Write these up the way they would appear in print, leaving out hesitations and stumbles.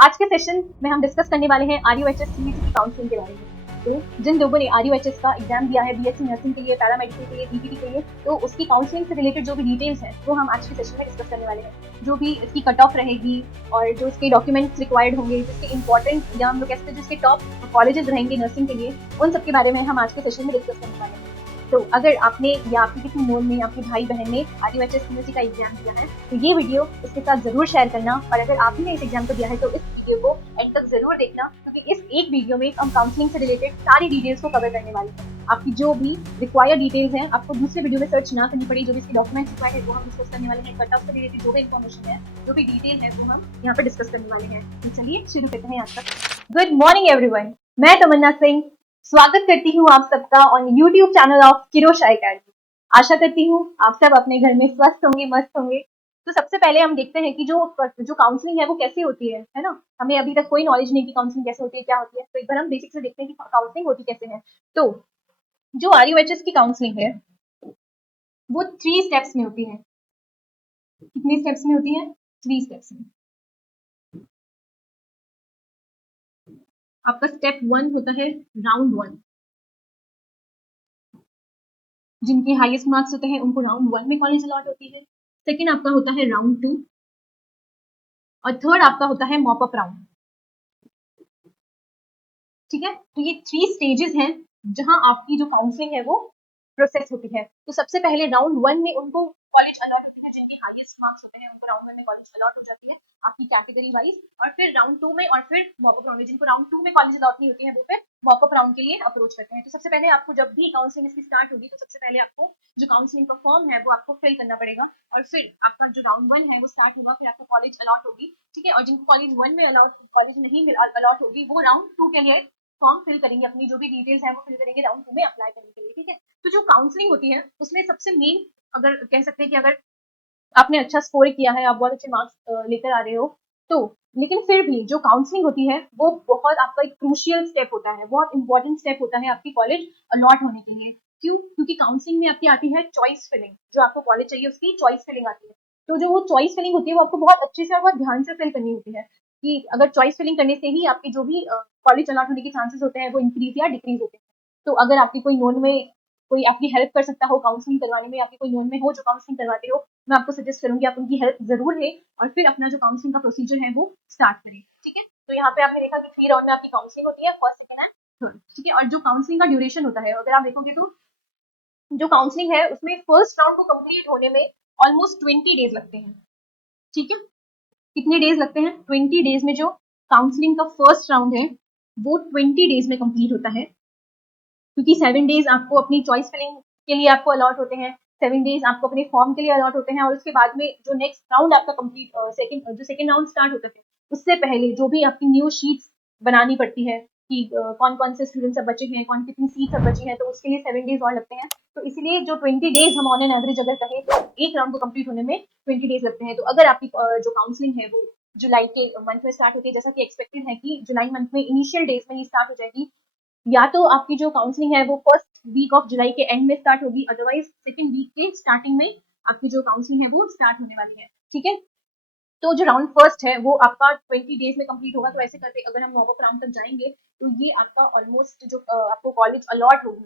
आज के सेशन में हम डिस्कस करने वाले हैं आरयूएचएस सीईटी की काउंसलिंग के बारे में। तो जिन लोगों ने आरयूएचएस का एग्जाम दिया है बीएससी नर्सिंग के लिए, पैरामेडिकल के लिए, डीपीटी के लिए, तो उसकी काउंसलिंग से रिलेटेड जो भी डिटेल्स हैं वो हम आज के सेशन में डिस्कस करने वाले हैं। जो भी इसकी कट ऑफ रहेगी और जो इसके डॉक्यूमेंट्स रिक्वायर्ड होंगे, जिसके इंपॉर्टेंट या हम लोग कह सकते हैं जिसके टॉप कॉलेजेस रहेंगे नर्सिंग के लिए, उन सबके बारे में हम आज के सेशन में डिस्कस करने वाले हैं। तो अगर आपने या आपके किसी नोन में, आपके भाई बहन ने आरयूएचएस सीईटी का एग्जाम दिया है तो ये वीडियो उसके साथ जरूर शेयर करना। और अगर आपने इस एग्जाम को दिया है तो इस वीडियो को एंड तक जरूर देखना, क्योंकि इस एक वीडियो में हम काउंसलिंग से रिलेटेड सारी डिटेल्स को कवर करने वाले हैं। आपकी जो भी रिक्वायर्ड डिटेल्स हैं आपको दूसरे वीडियो में सर्च ना करनी पड़ी। जो भी इसके डॉक्यूमेंट्स रिक्वायर्ड है वो हम डिस्कस करने वाले हैं। कट ऑफ से रिलेटेड जो भी इन्फॉर्मेशन है, जो भी डिटेल है वो हम यहाँ पे डिस्कस करने वाले हैं। तो चलिए शुरू करते हैं आज तक। गुड मॉर्निंग एवरीवन, मैं तमन्ना सिंह स्वागत करती हूँ आप सबका on YouTube channel of Kirosh academy. आशा करती हूँ आप सब अपने घर में स्वस्थ होंगे, मस्त होंगे। तो सबसे पहले हम देखते हैं कि जो काउंसलिंग है वो कैसे होती है ना। हमें अभी तक कोई नॉलेज नहीं कि काउंसलिंग कैसे होती है, क्या होती है। तो एक बार हम बेसिक से देखते हैं कि काउंसलिंग होती कैसे है। तो जो आरयूएचएस की काउंसलिंग है वो 3 स्टेप्स में होती है। कितने स्टेप्स में होती है? 3 स्टेप्स में। आपका स्टेप 1 होता है राउंड 1। जिनके हाईएस्ट मार्क्स होते हैं उनको राउंड 1 में कॉलेज अलॉट होती है। सेकंड आपका होता है राउंड 2 और थर्ड आपका होता है मॉप अप राउंड। ठीक है, तो ये 3 स्टेजेस हैं जहां आपकी जो काउंसलिंग है वो प्रोसेस होती है। तो सबसे पहले राउंड 1 में उनको कॉलेज अलॉट होते हैं, जिनके हाईएस्ट मार्क्स होते हैं उनको राउंड 1 में कॉलेज अलॉट हो जाती है आपकी कैटेगरी वाइज। और फिर राउंड 2 में और फिर मॉप अप राउंड में, जिनको राउंड 2 में कॉलेज अलॉट नहीं होती है वो फिर मॉप अप राउंड के लिए अप्रोच करते हैं। तो सबसे पहले आपको जब भी काउंसलिंग इसकी स्टार्ट होगी तो सबसे पहले आपको जो काउंसलिंग का फॉर्म है वो आपको फिल करना पड़ेगा और फिर आपका जो राउंड 1 है वो स्टार्ट होगा, फिर आपको कॉलेज अलॉट होगी। ठीक है, और जिनको कॉलेज 1 में कॉलेज नहीं अलॉट होगी वो राउंड 2 के लिए फॉर्म फिल करेंगे, अपनी जो भी डिटेल्स है वो फिल करेंगे राउंड 2 में अप्लाई करने के लिए। ठीक है, तो जो काउंसलिंग होती है उसमें सबसे मेन, अगर कह सकते हैं कि अगर आपने अच्छा स्कोर किया है, आप बहुत अच्छे मार्क्स लेकर आ रहे हो तो, लेकिन फिर भी जो काउंसलिंग होती है वो बहुत आपका एक क्रूशियल स्टेप होता है, बहुत इंपॉर्टेंट स्टेप होता है आपकी कॉलेज अलॉट होने के लिए। क्यों? क्योंकि काउंसलिंग में आपकी आती है चॉइस फिलिंग। जो आपको कॉलेज चाहिए उसकी चॉइस फिलिंग आती है। तो जो वो चॉइस फिलिंग होती है वो आपको बहुत अच्छे से और बहुत ध्यान से फिल करनी होती है कि अगर चॉइस फिलिंग करने से ही आपके जो भी कॉलेज अलॉट होने के चांसेस होते हैं वो इंक्रीज या डिक्रीज होते हैं। तो अगर आपकी कोई नोन में कोई आपकी हेल्प कर सकता हो काउंसलिंग करवाने में, आपके कोई नोन में हो जो काउंसलिंग करवाते हो, मैं आपको सजेस्ट करूंगी आप उनकी हेल्प जरूर लें और फिर अपना जो काउंसलिंग का प्रोसीजर है वो स्टार्ट करें। ठीक है, तो यहाँ पे आपने देखा कि 3 राउंड में आपकी काउंसलिंग होती है, फर्स्ट, सेकंड एंड थर्ड। ठीक है, और जो काउंसलिंग का ड्यूरेशन होता है अगर आप देखोगे तो जो काउंसलिंग है उसमें फर्स्ट राउंड को कंप्लीट होने में ऑलमोस्ट 20 डेज लगते हैं। ठीक है, कितने डेज लगते हैं? 20 डेज में जो काउंसलिंग का फर्स्ट राउंड है वो 20 डेज में कंप्लीट होता है, क्योंकि 7 डेज आपको अपनी चॉइस फिलिंग के लिए आपको अलॉट होते हैं, 7 डेज आपको अपने फॉर्म के लिए अलॉट होते हैं और उसके बाद में जो नेक्स्ट राउंड आपका कंप्लीट जो सेकंड राउंड स्टार्ट होता है उससे पहले जो भी आपकी न्यू शीट्स बनानी पड़ती है कि कौन कौन से स्टूडेंट्स अब बचे हैं, कौन कितनी सीट्स अब बची हैं, तो उसके लिए 7 डेज और लगते हैं। तो इसलिए जो 20 डेज हम ऑन एन एवरेज अगर कहें तो एक राउंड को कंप्लीट होने में 20 डेज लगते हैं। तो अगर आपकी जो काउंसलिंग है वो जुलाई के मंथ में स्टार्ट होती है, जैसा कि एक्सपेक्टेड है कि जुलाई मंथ में इनिशियल डेज में ही स्टार्ट हो जाएगी, या तो आपकी जो काउंसलिंग है वो फर्स्ट वीक ऑफ जुलाई के एंड में स्टार्ट होगी, अदरवाइज सेकंड वीक के स्टार्टिंग में आपकी जो काउंसलिंग है वो स्टार्ट होने वाली है। ठीक है, तो जो राउंड फर्स्ट है वो आपका 20 डेज में कंप्लीट होगा। तो ऐसे करके अगर हम नॉर्मल राउंड तक जाएंगे तो ये आपका ऑलमोस्ट जो आपको कॉलेज अलॉट होगी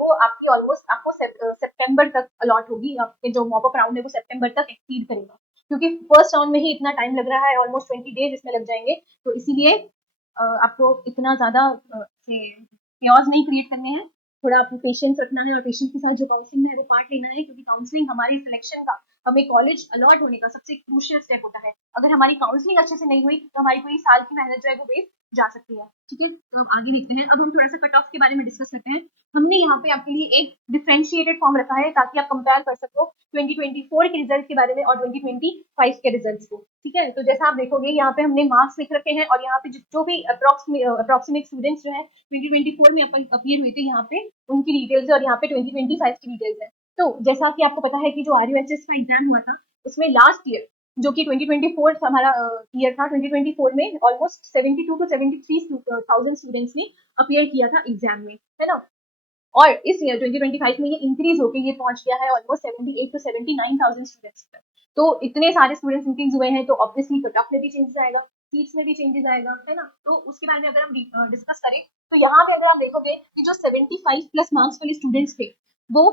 वो आपकी ऑलमोस्ट आपको सितंबर तक अलॉट होगी। आपके जो मॉप अप राउंड है वो सितंबर तक एक्सीड करेगा, क्योंकि फर्स्ट राउंड में ही इतना टाइम लग रहा है, ऑलमोस्ट 20 डेज इसमें लग जाएंगे। तो इसीलिए आपको इतना ज्यादा chaos नहीं क्रिएट करने हैं, थोड़ा आपको पेशेंस रखना है और पेशेंस के साथ जो काउंसलिंग है वो पार्ट लेना है, क्योंकि काउंसलिंग हमारी सिलेक्शन का, हमें कॉलेज अलॉट होने का सबसे क्रूशियल स्टेप होता है। अगर हमारी काउंसलिंग अच्छे से नहीं हुई तो हमारी पूरी साल की मेहनत जो है वो वेस्ट जा सकती है। ठीक है, तो अब आगे देखते हैं। अब हम थोड़ा सा कट ऑफ के बारे में डिस्कस करते हैं। हमने यहाँ पे आपके लिए एक डिफरेंशिएटेड फॉर्म रखा है ताकि आप कंपेयर कर सको 2024 के रिजल्ट के बारे में और 2025 के रिजल्ट्स को। ठीक है, तो जैसा आप देखोगे यहाँ पे हमने मार्क्स लिख रखे हैं और यहाँ पे जो भी अप्रोक्सीमेट स्टूडेंट्स जो है 2024 में अपीयर हुए थे यहाँ पे उनकी डिटेल्स है और यहाँ पे 2025 की डिटेल्स है। तो जैसा कि आपको पता है कि जो आरयूएचएस का एग्जाम हुआ था उसमें लास्ट ईयर जो कि 2024 हमारा ईयर था, 2024 में ऑलमोस्ट 72 टू 73,000 स्टूडेंट्स ने अपीयर किया था एग्जाम में, है ना। और इस ईयर 2025 में ये इंक्रीज होकर ये पहुंच गया है ऑलमोस्ट 78 टू 79,000 स्टूडेंट्स तक। तो इतने सारे स्टूडेंट्स इंक्रीज हुए हैं तो ऑब्वियसली कट ऑफ में भी चेंज आएगा। सीट्स में भी चेंजेस आएगा, है ना। तो उसके बारे में अगर हम डिस्कस करें तो यहाँ पे अगर आप देखोगे कि जो 75 प्लस मार्क्स वाले स्टूडेंट्स थे वो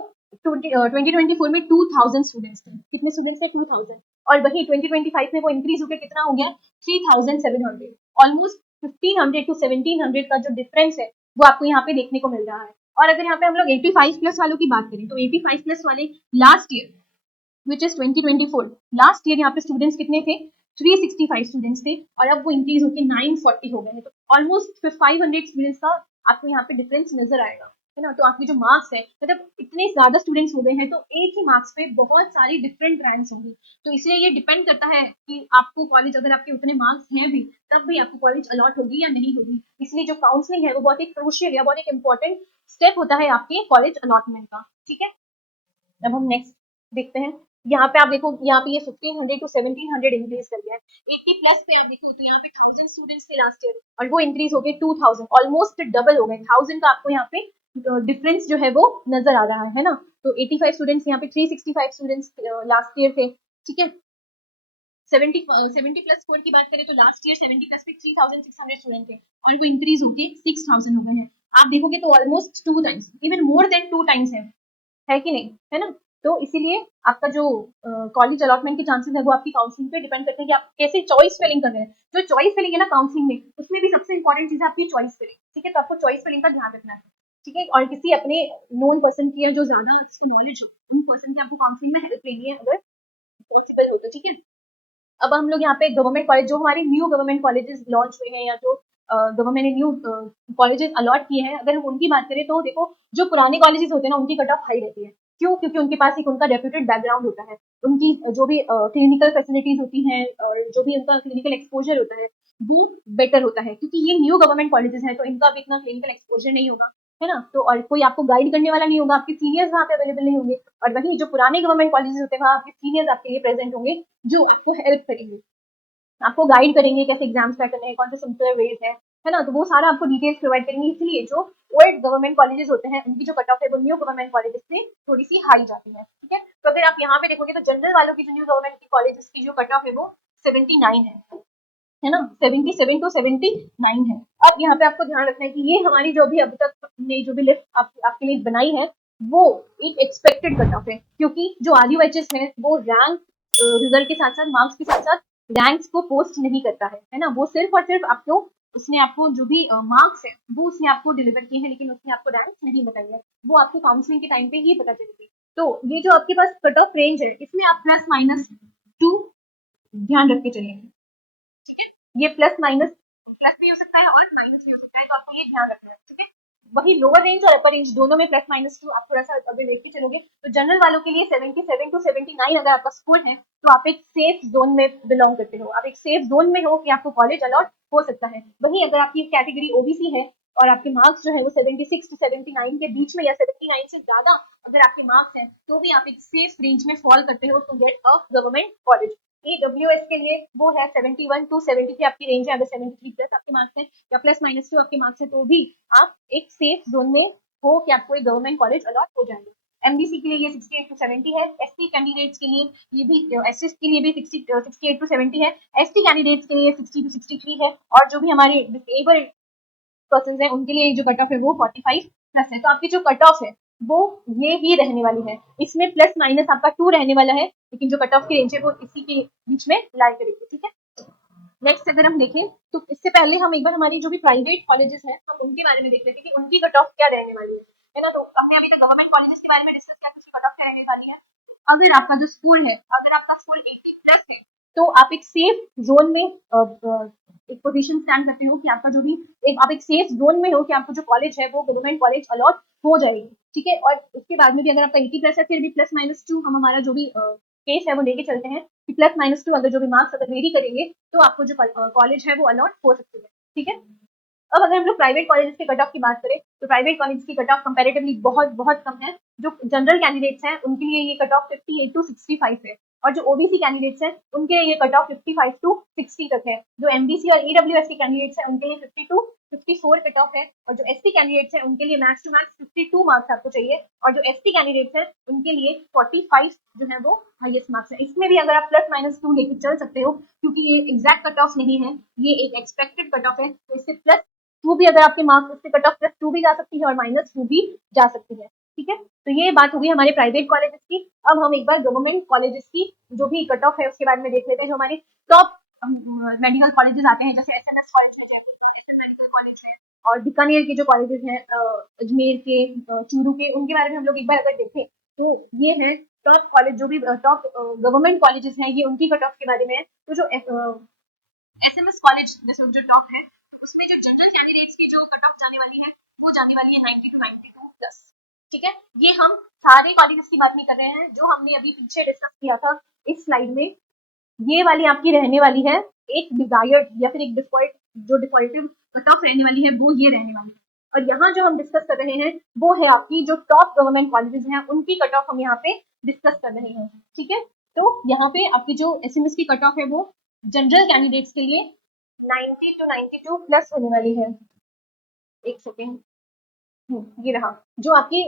2024 में 2000 स्टूडेंट्स थे। कितने स्टूडेंट्स थे? 2000। और वही 2025 में वो इंक्रीज होकर कितना हो गया? 3700। ऑलमोस्ट 1500 टू 1700 का जो डिफरेंस है वो आपको यहाँ पे देखने को मिल रहा है। और अगर यहाँ पे हम लोग 85 प्लस वालों की बात करें तो 85 प्लस वाले last year which is 2024, last year यहाँ पे स्टूडेंट्स कितने थे? 365 स्टूडेंट्स थे और अब वो इंक्रीज होकर 940 हो गए हैं। तो ऑलमोस्ट 500 स्टूडेंट्स का आपको यहाँ पे डिफरेंस नजर आएगा, है ना। तो आपके जो मार्क्स है, मतलब इतने ज्यादा स्टूडेंट्स हो गए हैं तो एक ही मार्क्स पे बहुत सारी डिफरेंट रैंक्स होंगी। तो इसलिए ये डिपेंड करता है कि आपको कॉलेज, अगर आपके उतने मार्क्स हैं भी तब भी आपको कॉलेज अलॉट होगी या नहीं होगी। इसलिए जो काउंसलिंग है वो बहुत एक क्रूशियल या बहुत एक इंपॉर्टेंट स्टेप होता है आपके कॉलेज अलॉटमेंट का, ठीक है। अब हम नेक्स्ट देखते हैं। यहाँ पे आप देखो, यहाँ पे ये 1500 टू 1700 इंक्रीज कर गया है। 80 प्लस पे आप देखो तो यहाँ पे 1000 स्टूडेंट्स थे लास्ट ईयर और वो इंक्रीज हो गए 2000, ऑलमोस्ट डबल हो गए। 1000 का आपको यहाँ पे डिफरेंस जो है वो नजर आ रहा है ना। तो 85 स्टूडेंट्स यहाँ पे 365 स्टूडेंट्स लास्ट ईयर थे, ठीक है। 70 प्लस स्कोर की बात करें तो लास्ट ईयर 70 प्लस पे 3600 स्टूडेंट थे और वो इंक्रीज होके 6000 हो गए हैं। आप देखोगे तो almost 2 times, even more than 2 times है कि नहीं, है ना। तो इसीलिए आपका जो कॉलेज अलॉटमेंट के चांसेस है वो आपकी काउंसलिंग पे डिपेंड करते हैं कि आप कैसे चॉइस फिलिंग कर रहे हैं। जो चॉइस फिलिंग है ना काउंसलिंग में, उसमें भी सबसे इंपॉर्टेंट चीज है आपकी चॉइस फिलिंग, ठीक है। तो आपको चॉइस फिलिंग का ध्यान रखना है, ठीक है। और किसी अपने नोन पर्सन की या जो ज्यादा नॉलेज हो उन पर्सन की आपको काउंसलिंग में हेल्प लेनी है अगर पॉसिबल हो तो, ठीक है। अब हम लोग यहाँ पे गवर्नमेंट कॉलेज, जो हमारे न्यू गवर्नमेंट कॉलेजेस लॉन्च हुए हैं या जो गवर्नमेंट ने न्यू कॉलेजेस अलॉट किए हैं, अगर हम उनकी बात करें तो देखो जो पुराने कॉलेजेस होते हैं ना उनकी कट ऑफ हाई रहती है। क्यों? क्योंकि उनके पास एक उनका रेप्यूटेड बैकग्राउंड होता है, उनकी जो भी क्लिनिकल फैसिलिटीज होती हैं और जो भी उनका क्लिनिकल एक्सपोजर होता है वो बेटर होता है। क्योंकि ये न्यू गवर्नमेंट कॉलेजेस हैं तो इनका भी इतना क्लिनिकल एक्सपोजर नहीं होगा, है ना। तो और कोई आपको गाइड करने वाला नहीं होगा, आपके सीनियर्स वहाँ पे अवेलेबल नहीं होंगे। और वहीं जो पुराने गवर्नमेंट कॉलेजेस होते हैं वहाँ आपके सीनियर्स आपके लिए प्रेजेंट होंगे जो आपको हेल्प करेंगे, आपको गाइड करेंगे कैसे एग्जाम्स क्या करने हैं, कौन से सिंपल वेज है ना। तो वो सारा आपको डिटेल्स प्रोवाइड करेंगे। इसलिए जो ओल्ड गवर्नमेंट कॉलेजेस होते हैं उनकी जो कट ऑफ है वो न्यू गवर्नमेंट कॉलेजेस से थोड़ी सी हाई जाती है, ठीक है। तो अगर आप यहाँ पे देखोगे तो जनरल वालों की जो न्यू गवर्नमेंट की कॉलेजेस की जो कट ऑफ है वो 79 है ना, 77 टू 79 है। अब यहाँ पे आपको ध्यान रखना है कि ये हमारी जो भी अब तक ने जो भी लिस्ट आपके लिए बनाई है वो एक एक्सपेक्टेड कट ऑफ है, क्योंकि जो RUHS है वो रैंक रिजल्ट के साथ साथ मार्क्स के साथ साथ रैंक्स को पोस्ट नहीं करता है ना। वो सिर्फ और सिर्फ आपको, उसने आपको जो भी मार्क्स है वो उसने आपको डिलीवर किए हैं, लेकिन उसने आपको रैंक्स नहीं बताई है। वो आपको काउंसलिंग के टाइम पे ही पता चलेगी। तो ये जो आपके पास कट ऑफ रेंज है इसमें आप +-2 ध्यान रख के चलिए, ठीक है। ये प्लस भी हो सकता है और माइनस भी हो सकता है, तो आपको ये ध्यान रखना है, ठीक है। वही लोअर रेंज और अपर रेंज दोनों में +-2 आप थोड़ा सा अगर लेते चलोगे तो जनरल वालों के लिए 77 टू 79 अगर आपका स्कोर है तो आप एक सेफ जोन में बिलोंग करते हो, आप एक सेफ जोन में हो कि आपको कॉलेज अलॉट हो सकता है। वहीं अगर आपकी कैटेगरी OBC है और आपके मार्क्स जो है वो 76 टू 79 के बीच में या 79 से ज्यादा अगर आपके मार्क्स हैं तो भी आप एक सेफ रेंज में फॉल करते हो to get a government college. AWS के लिए वो है 71 टू 73 आपकी रेंज है। अगर 73 प्लस आपके मार्क्स हैं या +-2 आपके मार्क्स है तो भी आप एक सेफ जोन में हो कि आपको एक गवर्नमेंट कॉलेज अलॉट हो जाएंगे। MBC के लिए ये 68 टू 70 है। SC कैंडिडेट्स के लिए ये भी, SC के लिए भी 68 टू 70 है। ST कैंडिडेट्स के लिए 60 टू 63 है और जो भी हमारे डिसेबल्ड पर्सन है उनके लिए जो कट ऑफ है वो 45 प्लस है। तो आपकी जो कट ऑफ है वो ये ही रहने वाली है, इसमें +- आपका 2 रहने वाला है, लेकिन जो कट ऑफ की रेंज है वो इसी के बीच में लाई करेगी, ठीक है। नेक्स्ट अगर हम देखें तो इससे पहले हम एक बार हमारी जो भी प्राइवेट कॉलेजेस हैं हम उनके बारे में देख लेते हैं कि उनकी कट ऑफ क्या रहने वाली है ना। तो हमने अभी तक गवर्नमेंट कॉलेजेस के बारे में डिस्कस किया कि उसकी कट ऑफ क्या रहने वाली है। अगर आपका जो स्कूल है, अगर आपका स्कूल 80 प्लस है तो आप एक सेफ जोन में एक पोजीशन स्टैंड करते हो कि आपका जो भी आप एक सेफ जोन में हो कि आपको जो कॉलेज है वो गवर्नमेंट कॉलेज अलॉट हो जाएगी, ठीक है। और उसके बाद में भी अगर आपका 80 प्लस है फिर भी +-2 हम हमारा जो भी केस है वो लेके चलते हैं कि +-2 अगर जो भी मार्क्स अगर वेरी करेंगे तो आपको जो कॉलेज है वो अलॉट हो सकती है, ठीक है। अब अगर हम लोग प्राइवेट कॉलेज के कट ऑफ की बात करें तो प्राइवेट कॉलेज की कट ऑफ कंपैरेटिवली बहुत बहुत कम है। जो जनरल कैंडिडेट्स हैं उनके लिए ये कट ऑफ 58 टू 65 है और जो OBC कैंडिडेट्स हैं उनके लिए ये कट ऑफ 55 टू 60 तक है। जो MBC और EWS के कैंडिडेट्स हैं उनके लिए 50 टू 54 कट ऑफ है, और जो एसटी कैंडिडेट्स हैं उनके लिए मैक्स टू मैक्स 52 मार्क्स आपको चाहिए, और जो एसटी कैंडिडेट्स हैं उनके लिए 45 जो है वो हाईएस्ट मार्क्स है। इसमें भी अगर आप प्लस माइनस 2 लेके चल सकते हो, क्योंकि ये एग्जैक्ट कट ऑफ नहीं है, ये एक एक्सपेक्टेड कट ऑफ है, तो इससे प्लस 2 भी अगर आपके मार्क्स, इससे कट ऑफ प्लस 2 भी जा सकती है और माइनस 2 भी जा सकती है। ठीक है, तो ये बात होगी हमारे प्राइवेट कॉलेजेस की। अब हम एक बार गवर्नमेंट कॉलेजेस की जो भी कट ऑफ है उसके बारे में देख लेते हैं। जो हमारे टॉप मेडिकल कॉलेजेस आते हैं, जैसे एसएमएस कॉलेज है जयपुर का, एसएम मेडिकल कॉलेज है, और बीकानेर के जो कॉलेजेस हैं अजमेर के, चूरू के, उनके बारे में हम लोग एक बार अगर देखें तो ये है टॉप कॉलेज, जो भी टॉप गवर्नमेंट कॉलेजेस हैं, ये उनकी कट ऑफ के बारे में है। तो जो एसएमएस कॉलेज जैसे जो टॉप है, उसमें जो जनरल कैंडिडेट्स की जो कट ऑफ जाने वाली है वो जाने वाली है 90 टू 92 प्लस। ठीक है, ये हम सारे कॉलेजेस की बात नहीं कर रहे हैं, जो हमने अभी पीछे डिस्कस किया था इस स्लाइड में, ये वाली आपकी रहने वाली है एक डिजायर्ड या फिर एक डिफॉल्ट, जो डिफॉल्टिव कट ऑफ रहने वाली है वो ये रहने वाली है। और यहाँ जो हम डिस्कस कर रहे हैं वो है आपकी जो टॉप गवर्नमेंट कॉलेजेस हैं उनकी कट ऑफ हम यहाँ पे डिस्कस कर रहे हैं। ठीक है, तो यहाँ पे आपकी जो एसएमएस की कट ऑफ है वो जनरल कैंडिडेट्स के लिए 90 टू 92 प्लस होने वाली है। एक सेकेंड, ये रहा जो आपकी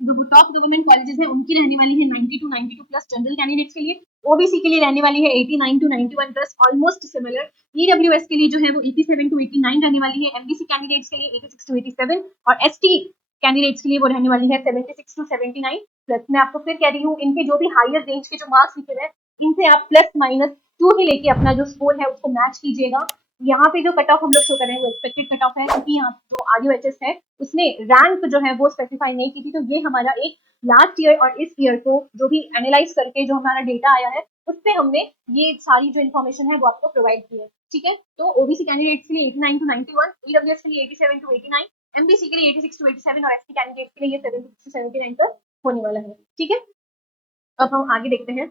टॉप गवर्नमेंट कॉलेजेस हैं उनकी रहने वाली है 90 टू 92 प्लस जनरल कैंडिडेट्स के लिए। ओबीसी के लिए रहने वाली है 89 to 91 plus, almost similar. EWS के लिए जो है वो 87 टू 89 रहने वाली है, एमबीसी कैंडिडेट्स के लिए 86 टू 87, और एसटी कैंडिडेट्स के लिए वो रहने वाली है 76 टू 79 प्लस। मैं आपको फिर कह रही हूँ, इनके जो भी हायर रेंज के जो मार्क्स लिखे हैं इनसे आप प्लस माइनस 2 ही लेके अपना जो स्कोर है उसको मैच कीजिएगा। यहाँ पे जो कट ऑफ हम लोग शो कर रहे हैं वो एक्सपेक्टेड कट ऑफ है, क्योंकि यहाँ जो आरयूएचएस है उसने रैंक जो है वो स्पेसिफाई नहीं की थी। तो ये हमारा एक लास्ट ईयर और इस ईयर को जो भी एनालाइज करके जो हमारा डेटा आया है उससे हमने ये सारी जो इन्फॉर्मेशन है वो आपको प्रोवाइड की है। ठीक है, तो ओबीसी कैंडिडेट्स के लिए 89 टू 91, ईडब्ल्यूएस के लिए 87 टू 89, एमबीसी के लिए 86 टू 87, और एसटी कैंडिडेट्स के लिए ये 76 टू 79 तक होने वाला है। ठीक है, अब हम आगे देखते हैं।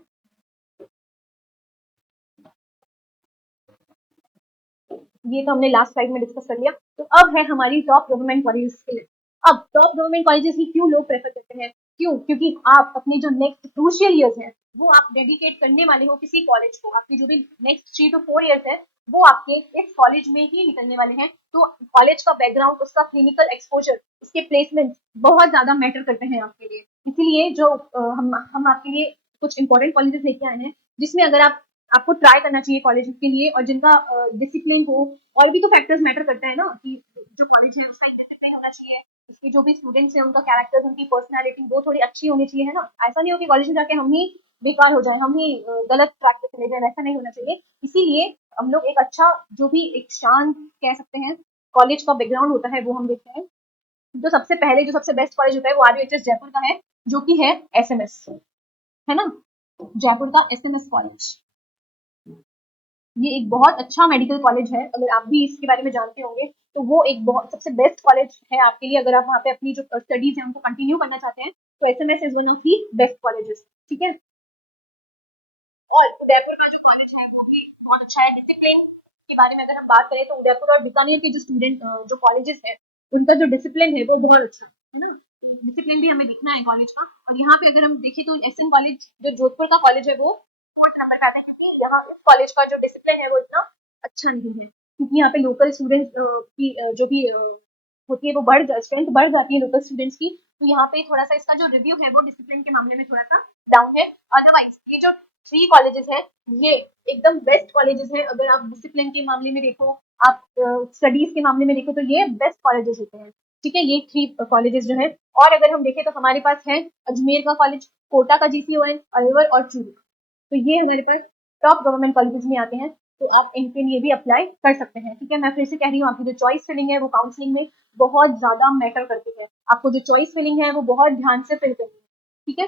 ये तो हमने लास्ट स्लाइड में डिस्कस कर लिया। तो अब है हमारी टॉप गवर्नमेंट कॉलेजेस के लिए। अब टॉप गवर्नमेंट कॉलेजेस ही क्यों लोग प्रेफर करते हैं? क्यों? क्योंकि आप अपने जो नेक्स्ट क्रूशियल ईयर्स हैं वो आप डेडिकेट करने वाले हो किसी कॉलेज को। आपकी जो भी नेक्स्ट 3 टू 4 ईयर्स है वो आपके इस कॉलेज में ही निकलने वाले हैं। तो कॉलेज का बैकग्राउंड, उसका क्लिनिकल एक्सपोजर, उसके प्लेसमेंट बहुत ज्यादा मैटर करते हैं आपके लिए। इसीलिए जो हम आपके लिए कुछ इंपॉर्टेंट कॉलेजेस लेके आए हैं, जिसमें अगर आपको ट्राई करना चाहिए कॉलेज के लिए, और जिनका डिसिप्लिन हो। और भी तो फैक्टर्स मैटर करते हैं ना, कि जो कॉलेज है उसका डिसिप्लिन होना चाहिए, उसके जो भी स्टूडेंट्स हैं उनका कैरेक्टर, उनकी पर्सनालिटी वो थोड़ी अच्छी होनी चाहिए, है ना। ऐसा नहीं हो कि कॉलेज में जाके हम ही बेकार हो जाए, हम ही गलत ट्रैक पे चले जाए, ऐसा नहीं होना चाहिए। इसीलिए हम लोग एक अच्छा, जो भी एक शांत कह सकते हैं कॉलेज का बैकग्राउंड होता है वो हम देखते हैं। तो सबसे पहले जो सबसे बेस्ट कॉलेज होता है वो आरयूएचएस जयपुर का है, जो कि है एसएमएस, है ना, जयपुर का एसएमएस कॉलेज। ये एक बहुत अच्छा मेडिकल कॉलेज है, अगर आप भी इसके बारे में जानते होंगे तो वो एक बहुत सबसे बेस्ट कॉलेज है आपके लिए। अगर आप वहाँ पे अपनी जो स्टडीज है उनको कंटिन्यू करना चाहते हैं तो SMS is one of the best colleges. ठीक है, और उदयपुर का जो कॉलेज है वो भी बहुत अच्छा है। डिसिप्लिन के बारे में अगर हम बात करें तो उदयपुर और बीकानेर के जो स्टूडेंट जो कॉलेजेस है उनका जो डिसिप्लिन है वो बहुत अच्छा है ना। डिसिप्लिन भी हमें दिखना है कॉलेज का। और यहाँ पे अगर हम देखें तो एसएन कॉलेज जो जोधपुर का कॉलेज है वो 4th नंबर पे आता है, क्योंकि यहाँ इस कॉलेज का जो डिसिप्लिन है वो इतना अच्छा नहीं है, क्योंकि यहाँ पे लोकल स्टूडेंट्स की जो भी होती है वो स्ट्रेंथ बढ़ जाती है लोकल स्टूडेंट्स की। तो यहाँ पे थोड़ा सा इसका जो रिव्यू है वो डिसिप्लिन के मामले में थोड़ा सा डाउन है। अदरवाइज ये जो 3 कॉलेजेस है ये एकदम बेस्ट कॉलेजेस है। अगर आप डिसिप्लिन के मामले में देखो, आप स्टडीज के मामले में देखो, तो ये बेस्ट कॉलेजेस होते हैं। ठीक है, ये 3 कॉलेजेस जो है। और अगर हम देखें तो हमारे पास है अजमेर का कॉलेज, कोटा का जीसीओएन, अलवर और चूरू। तो ये हमारे पास टॉप गवर्नमेंट कॉलेजेस में आते हैं, तो आप इनके लिए भी अप्लाई कर सकते हैं। ठीक है, मैं फिर से कह रही हूँ, आपकी जो चॉइस फिलिंग है वो काउंसलिंग में बहुत ज्यादा मैटर करती है। आपको जो चॉइस फिलिंग है वो बहुत ध्यान से फिल करनी है। ठीक है,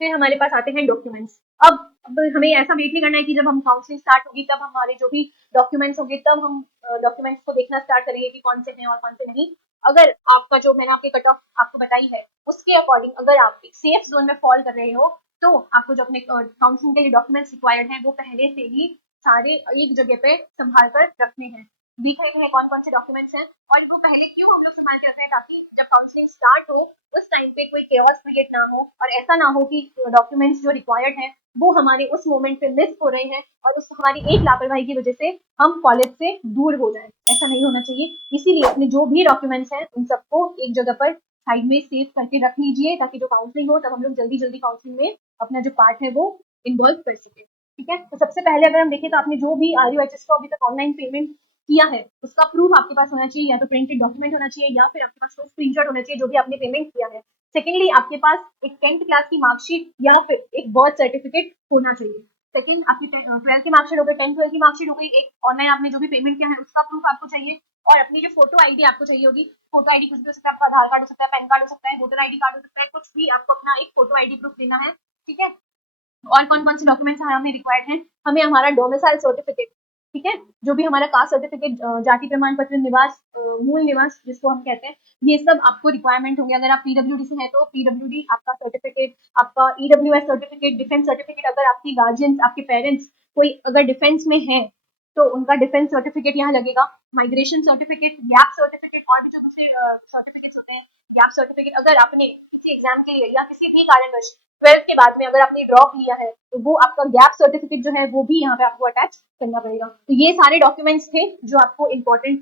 फिर हमारे पास आते हैं डॉक्यूमेंट्स। अब हमें ऐसा वेट नहीं करना है कि जब हम काउंसलिंग स्टार्ट होगी तब हमारे जो भी डॉक्यूमेंट्स होंगे तब हम डॉक्यूमेंट्स को देखना स्टार्ट करेंगे कि कौन से हैं और कौन से नहीं। अगर आपका जो मैंने आपके कट ऑफ आपको बताई है उसके अकॉर्डिंग अगर आप एक सेफ जोन में फॉल कर रहे हो तो आपको जो अपने काउंसलिंग के लिए डॉक्यूमेंट्स रिक्वायर्ड हैं वो पहले से ही सारे एक जगह पे संभाल कर रखने हैं। दिख रहे हैं कौन कौन से डॉक्यूमेंट्स हैं, और इनको पहले क्यों हम लोग संभाल के रखते हैं, ताकि जब काउंसलिंग स्टार्ट हो उस टाइम पे कोई केओस क्रिएट ना हो, और ऐसा ना हो कि डॉक्यूमेंट्स जो रिक्वायर्ड है वो हमारे उस मोमेंट पे मिस हो रहे हैं और उस हमारी एक लापरवाही की वजह से हम कॉलेज से दूर हो जाएं। ऐसा नहीं होना चाहिए। इसीलिए अपने जो भी डॉक्यूमेंट्स हैं उन सबको एक जगह पर साइड में सेव करके रख लीजिए, ताकि जो काउंसलिंग हो तब हम लोग जल्दी जल्दी काउंसलिंग में अपना जो पार्ट है वो इन्वॉल्व कर सके। ठीक है, तो सबसे पहले अगर हम देखें तो आपने जो भी RUHS को अभी तक ऑनलाइन पेमेंट किया है उसका प्रूफ आपके पास होना चाहिए, या तो प्रिंटेड डॉक्यूमेंट होना चाहिए या फिर आपके पास कोई स्क्रीनशॉट होना चाहिए जो भी आपने पेमेंट किया है। सेकेंडली, आपके पास एक 10th क्लास की मार्कशीट या फिर एक बर्थ सर्टिफिकेट होना चाहिए। सेकंड, आपकी 12th की मार्कशीट हो गई, 10th 12th की मार्कशीट हो गई, एक ऑनलाइन आपने जो भी पेमेंट किया है उसका प्रूफ आपको चाहिए, और अपनी जो फोटो आईडी आपको चाहिए होगी। फोटो आईडी कुछ भी हो सकता है, आपका आधार कार्ड हो सकता है, पैन कार्ड हो सकता है, वोटर आईडी कार्ड हो सकता है, कुछ भी आपको अपना एक फोटो आईडी प्रूफ देना है। ठीक है, और कौन कौन से डॉक्यूमेंट्स हमें रिक्वायर्ड हैं? हमें हमारा डोमिसाइल सर्टिफिकेट, ठीक है, जो भी हमारा कास्ट सर्टिफिकेट, जाति प्रमाण पत्र, निवास, मूल निवास जिसको हम कहते हैं, ये सब आपको रिक्वायरमेंट होंगे। अगर आप PWD से हैं तो PWD आपका सर्टिफिकेट, आपका EWS सर्टिफिकेट, डिफेंस सर्टिफिकेट, अगर आपकी गार्जियंस, आपके पेरेंट्स कोई अगर डिफेंस में है तो उनका डिफेंस सर्टिफिकेट यहाँ लगेगा। माइग्रेशन सर्टिफिकेट, गैप सर्टिफिकेट, और भी जो दूसरे सर्टिफिकेट्स होते हैं, गैप सर्टिफिकेट, अगर आपने किसी एग्जाम के लिए या किसी भी कारणवश 12th के बाद में अगर आपने ड्रॉप लिया है तो वो आपका गैप सर्टिफिकेट जो है वो भी यहाँ पे आपको अटैच करना पड़ेगा। तो ये सारे डॉक्यूमेंट्स थे जो आपको इम्पोर्टेंट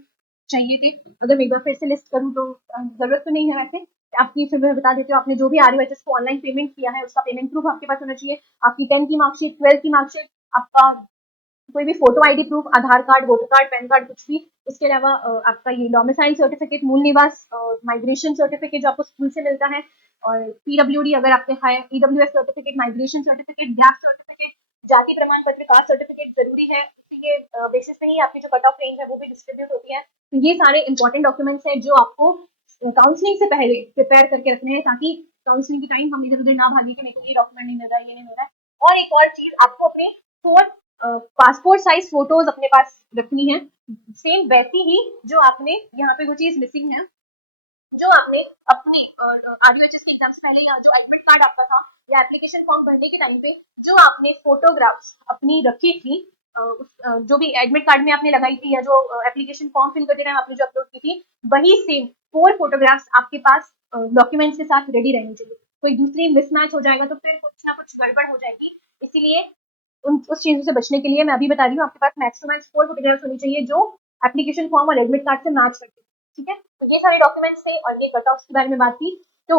चाहिए थे। अगर मैं एक बार फिर से लिस्ट करूँ तो जरूरत तो नहीं है वैसे, आपकी फिर मैं बता देती हूँ। आपने जो भी RUHS को ऑनलाइन पेमेंट किया है उसका पेमेंट प्रूफ आपके पास होना चाहिए, आपकी 10th की मार्कशीट, 12th की मार्कशीट, आपका कोई भी photo ID proof, Aadhaar card, voter card, PAN card, कुछ भी। इसके अलावा आपका ये डोमिसाइल सर्टिफिकेट, मूल निवास, माइग्रेशन सर्टिफिकेट जो आपको स्कूल से मिलता है, और PWD अगर आपके है, EWS certificate, migration certificate, gap certificate, जाति प्रमाण पत्र, कास्ट सर्टिफिकेट जरूरी है। ये बेसिस पे ही आपकी जो कट ऑफ रेंज है वो भी डिस्ट्रीब्यूट होती है। तो ये सारे इंपॉर्टेंट डॉक्यूमेंट्स हैं जो आपको काउंसलिंग से पहले प्रिपेयर करके रखने हैं, ताकि काउंसलिंग के टाइम हम इधर उधर ना भागे कि मेरे को ये डॉक्यूमेंट नहीं मिल रहा है, ये नहीं मिल रहा है। और एक और चीज, आपको अपने 4 पासपोर्ट साइज फोटोज अपने पास रखनी है, सेम वैसी ही जो आपने यहाँ पे वो चीज मिसिंग है, जो आपने अपने RUHS के एग्जाम से पहले या जो एडमिट कार्ड आपका था या एप्लीकेशन फॉर्म भरने के टाइम पे जो आपने फोटोग्राफ्स अपनी रखी थी, जो भी एडमिट कार्ड में आपने लगाई थी या जो एप्लीकेशन फॉर्म फिल करते टाइम आपने जो अपलोड की थी, वही सेम 4 फोटोग्राफ्स आपके पास डॉक्यूमेंट्स के साथ रेडी रहनी चाहिए। कोई दूसरी मिसमैच हो जाएगा तो फिर कुछ ना कुछ गड़बड़ हो जाएगी। इसीलिए उस चीजों से बचने के लिए मैं अभी बता रही हूँ, आपके पास मैक्स टू मैक्स 4 फोटोग्राफ्स होनी चाहिए जो एप्लीकेशन फॉर्म और एडमिट कार्ड से मैच करते हैं। ठीक है, तो ये सारे डॉक्यूमेंट्स थे और ये कट ऑफ के बारे में बात की। तो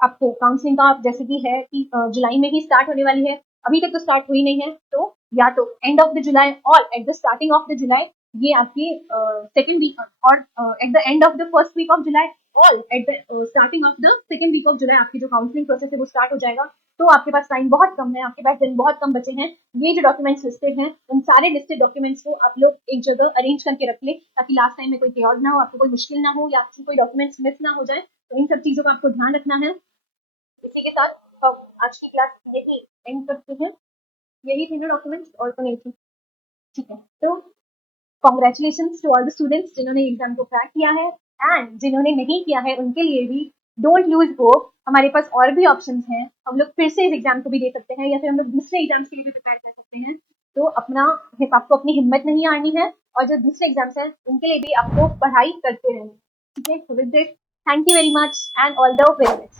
आपको काउंसलिंग का जैसे कि है कि जुलाई में ही स्टार्ट होने वाली है, अभी तक तो स्टार्ट हुई नहीं है, तो या तो एंड ऑफ द जुलाई और at the starting of the July, ये आपकी सेकेंड वीक, और at the end of the first week of July और at the starting of the second week of July आपकी जो काउंसलिंग प्रोसेस है वो start हो जाएगा। तो आपके पास टाइम बहुत कम है, आपके पास दिन बहुत कम बचे हैं। ये जो डॉक्यूमेंट्स लिस्टेड हैं उन सारे लिस्टेड डॉक्यूमेंट्स को आप लोग एक जगह अरेंज करके रख ले, ताकि लास्ट टाइम में कोई केओस ना हो, आपको कोई मुश्किल ना हो या कोई डॉक्यूमेंट्स मिस ना हो जाए। तो इन सब चीजों का आपको ध्यान रखना है। इसी के साथ हम आज की क्लास यही एंड करते हैं। यही थे ना डॉक्यूमेंट्स, और तो नहीं थे? ठीक है, तो congratulation to all the students जिन्होंने एग्जाम को क्रैक किया है, एंड जिन्होंने नहीं किया है उनके लिए भी डोंट लूज होप। हमारे पास और भी ऑप्शंस हैं, हम लोग फिर से इस एग्जाम को भी दे सकते हैं या फिर हम लोग दूसरे एग्जाम्स के लिए भी प्रिपेयर कर सकते हैं। तो आपको अपनी हिम्मत नहीं हारनी है, और जो दूसरे एग्जाम्स हैं उनके लिए भी आपको पढ़ाई करते रहना। ठीक है, with this thank you very much and all the very best.